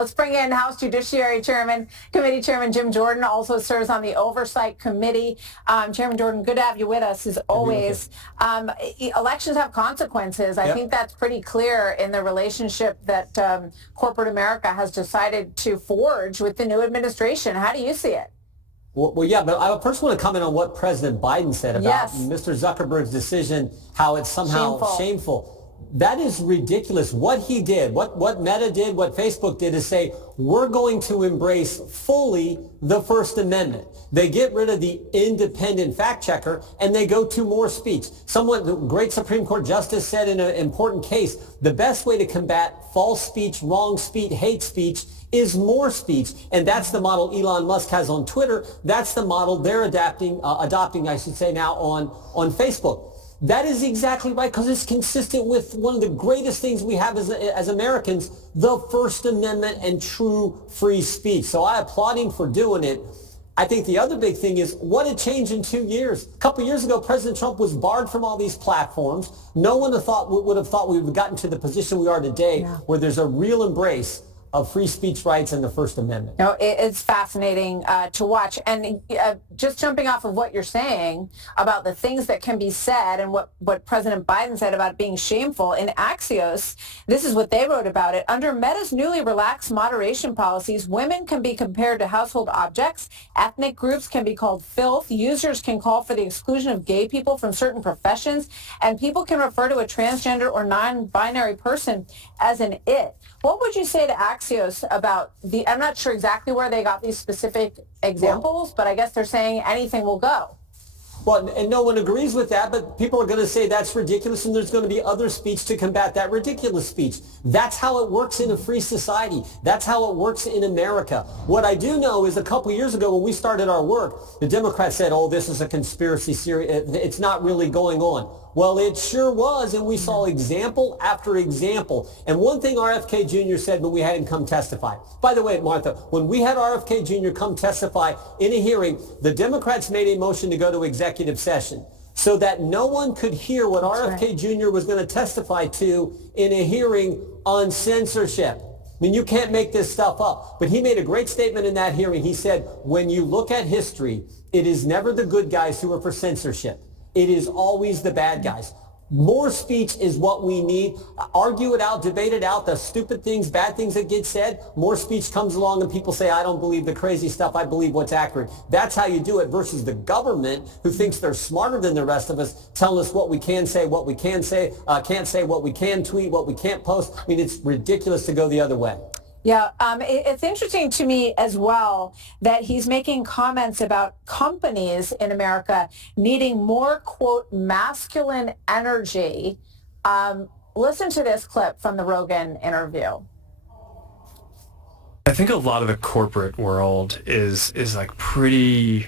Let's bring in House Judiciary Committee Chairman Jim Jordan, also serves on the Oversight Committee. Chairman Jordan, good to have you with us as always. Elections have consequences. I think that's pretty clear in the relationship that corporate America has decided to forge with the new administration. How do you see it? Well, yeah, but I first want to comment on what President Biden said about Mr. Zuckerberg's decision, how it's somehow shameful. That is ridiculous. What he did, what Meta did, what Facebook did is say, we're going to embrace fully the First Amendment. They get rid of the independent fact checker and they go to more speech. The great Supreme Court justice said in an important case, the best way to combat false speech, wrong speech, hate speech is more speech. And that's the model Elon Musk has on Twitter. That's the model they're adopting, I should say now on Facebook. That is exactly right, because it's consistent with one of the greatest things we have as Americans, the First Amendment and true free speech. So I applaud him for doing it. I think the other big thing is what a change in 2 years. A couple years ago, President Trump was barred from all these platforms. No one would have thought we would have gotten to the position we are today, where there's a real embrace of free speech rights and the First Amendment. No, it's fascinating to watch. And just jumping off of what you're saying about the things that can be said and what President Biden said about being shameful, in Axios, this is what they wrote about it. Under Meta's newly relaxed moderation policies, women can be compared to household objects, ethnic groups can be called filth, users can call for the exclusion of gay people from certain professions, and people can refer to a transgender or non-binary person as an it. What would you say to Axios about I'm not sure exactly where they got these specific examples, but I guess they're saying anything will go. Well, and no one agrees with that, but people are going to say that's ridiculous, and there's going to be other speech to combat that ridiculous speech. That's how it works in a free society. That's how it works in America. What I do know is a couple years ago when we started our work, the Democrats said, oh, this is a conspiracy theory. It's not really going on. Well, it sure was, and we saw example after example. And one thing RFK Jr. said when we had him come testify. By the way, Martha, when we had RFK Jr. come testify in a hearing, the Democrats made a motion to go to executive session so that no one could hear what RFK Jr. was going to testify to in a hearing on censorship. I mean, you can't make this stuff up. But he made a great statement in that hearing. He said, when you look at history, it is never the good guys who are for censorship. It is always the bad guys. More speech is what we need. Argue it out, debate it out, the stupid things, bad things that get said. More speech comes along and people say, I don't believe the crazy stuff, I believe what's accurate. That's how you do it versus the government who thinks they're smarter than the rest of us, telling us what we can say, what we can't say, what we can tweet, what we can't post. I mean, it's ridiculous to go the other way. Yeah, it's interesting to me as well that he's making comments about companies in America needing more, quote, masculine energy. Listen to this clip from the Rogan interview. I think a lot of the corporate world is like pretty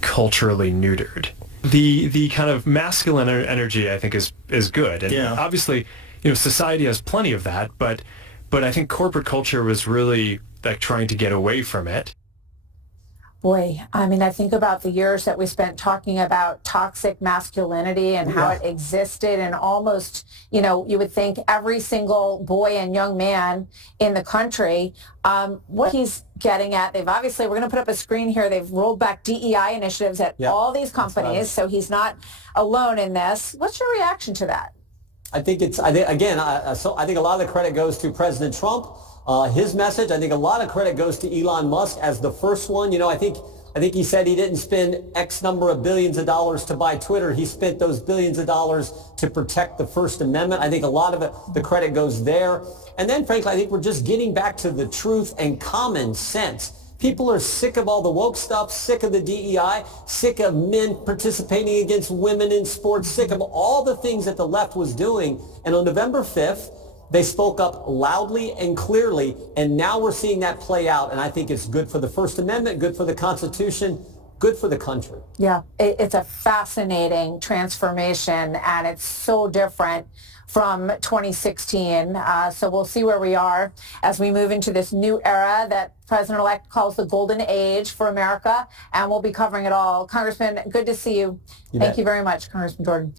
culturally neutered. The kind of masculine energy, I think, is good. And obviously, society has plenty of that, but I think corporate culture was really like trying to get away from it. Boy, I mean, I think about the years that we spent talking about toxic masculinity and how it existed, and almost, you would think every single boy and young man in the country, what he's getting at, we're going to put up a screen here, they've rolled back DEI initiatives at all these companies, so he's not alone in this. What's your reaction to that? I think a lot of the credit goes to President Trump, his message. I think a lot of credit goes to Elon Musk as the first one. I think he said he didn't spend X number of billions of dollars to buy Twitter. He spent those billions of dollars to protect the First Amendment. I think a lot of it, the credit goes there. And then, frankly, I think we're just getting back to the truth and common sense. People are sick of all the woke stuff, sick of the DEI, sick of men participating against women in sports, sick of all the things that the left was doing. And on November 5th, they spoke up loudly and clearly, and now we're seeing that play out. And I think it's good for the First Amendment, good for the Constitution, good for the country. Yeah, it's a fascinating transformation, and it's so different from 2016. So we'll see where we are as we move into this new era that President-elect calls the golden age for America, and we'll be covering it all. Congressman, good to see you. Thank you very much, Congressman Jordan.